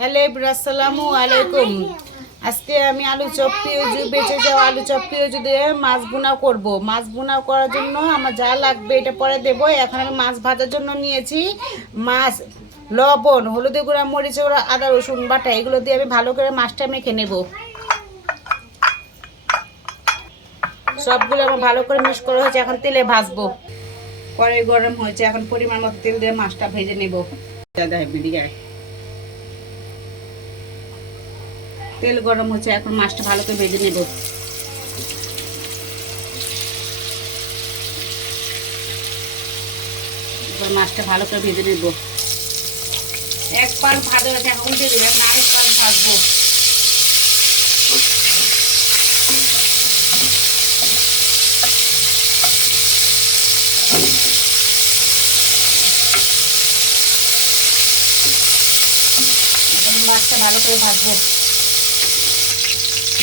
Hello আসসালামু আলাইকুম। আজকে আমি আলু চপ পেঁয়াজ বেঁচে যাওয়া আলু চপ পেঁয়াজ দিয়ে মাছ ভুনা করব। মাছ ভুনা করার জন্য আমার যা লাগবে এটা পরে দেবো। এখন আমি মাছ ভাজার জন্য নিয়েছি মাছ, লবণ, হলুদের গুঁড়া, মরিচের গুঁড়া, আদা রসুন বাটা, এগুলো দিয়ে আমি ভালো করে মাছটা মেখে নেব। সবগুলো আমার ভালো করে মিক্স করা হয়েছে, এখন তেলে ভাজবো। কড়াই গরম হয়েছে, এখন পরিমাণ মতো তেল দিয়ে মাছটা ভেজে নেব। তেল গরম হচ্ছে, এখন মাছটা ভালো করে ভেজে নেব। মাছটা ভালো করে ভেজে নেব। এক পাল ভাজা হয়েছে, এখন উল্টে দেবো। এখন আরেক পাল ভাজবো। মাছটা ভালো করে ভাজবো।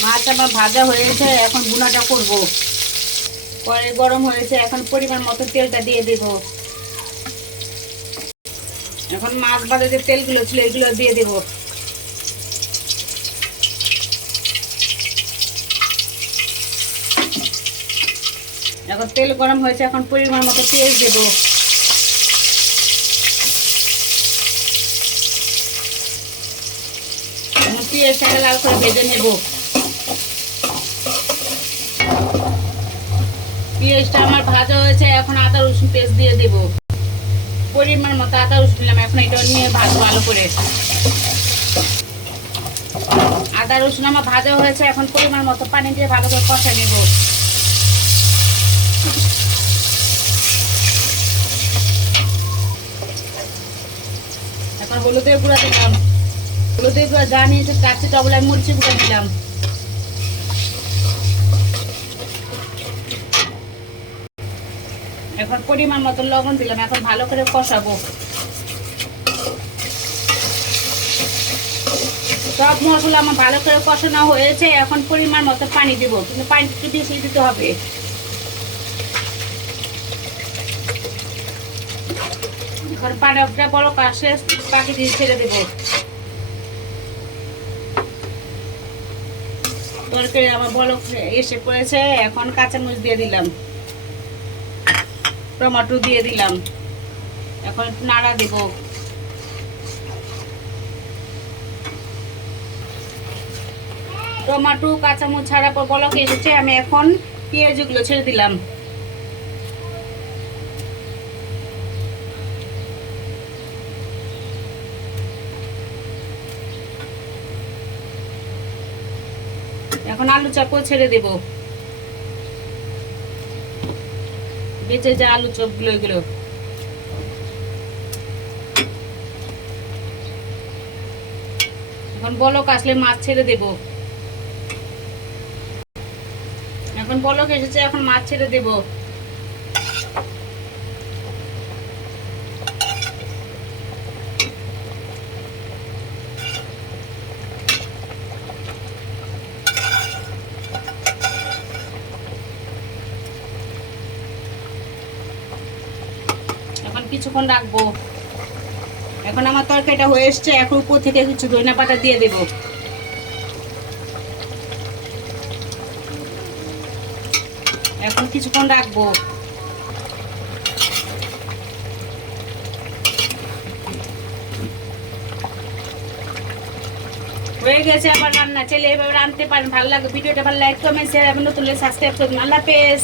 মাছ আমার ভাজা হয়েছে, এখন ভুনাটা করব। কড়াই গরম হয়েছে, এখন পরিমাণ মতো তেলটা দিয়ে দেব। এখন মাছ ভাজা যে তেলগুলো ছিল এগুলো দিয়ে দেব। এখন তেল গরম হয়েছে, এখন পরিমাণ মতো পেঁয়াজ দেব। পেঁয়াজটাকে লাল করে ভেজে নেব। পেঁয়াজটা আমার ভাজা হয়েছে, এখন আদা রসুন পেস্ট দিয়ে দেব। পরিমাণ মতো আদা রসুন দিলাম। এখন এটা নিয়ে ভাজবো ভালো করে। আদা রসুন আমার ভাজা হয়েছে, এখন পরিমাণ মতো পানি দিয়ে ভালো করে কষা নেব। এখন হলুদের গুঁড়া দিলাম। হলুদের গুঁড়া যা নিয়েছে কাছে টবলায় মরিচের গুঁড়া দিলাম। এখন পরিমাণ মতো লবণ দিলাম। এখন ভালো করে কষাবো। সব মশলা আমার ভালো করে কষানো হয়েছে, এখন পরিমাণ মতো পানি দেব, কিন্তু পানি একটু বেশি দিতে হবে। এখন পানিটা বড় কাশে পাখি দিয়ে ছেড়ে দেব। তরকারি আমার বড় এসে পড়েছে, এখন কাঁচামরিচ দিয়ে দিলাম, টমেটো দিয়ে দিলাম। এখন একটু নাড়া দেব। টমেটো কাঁচামরিচ ছাড়া পর বলক এসেছে, আমি এখন পেঁয়াজগুলো ছেড়ে দিলাম। এখন আলু চপও ছেড়ে দেব। বেঁচে যা আলু চপগুলো এগুলো। এখন বলক আসলে মাছ ছেড়ে দেব। এখন বলক এসেছে, এখন মাছ ছেড়ে দেব। এখন কিছুক্ষণ রাখবো। এখন আমার তরকারিটা হয়ে এসছে, এখন উপর থেকে কিছু ধনিয়া পাতা দিয়ে দেব। এখন কিছুক্ষণ রাখবো। হয়ে গেছে আমার রান্না। ছেলে এভাবে রাঁধতে পারেন, ভালো লাগে। ভিডিওটা ভালো লাইক কমেন্ট শেয়ার এবং নতুন সাবস্ক্রাইব করুন। আল্লাহ হাফেজ।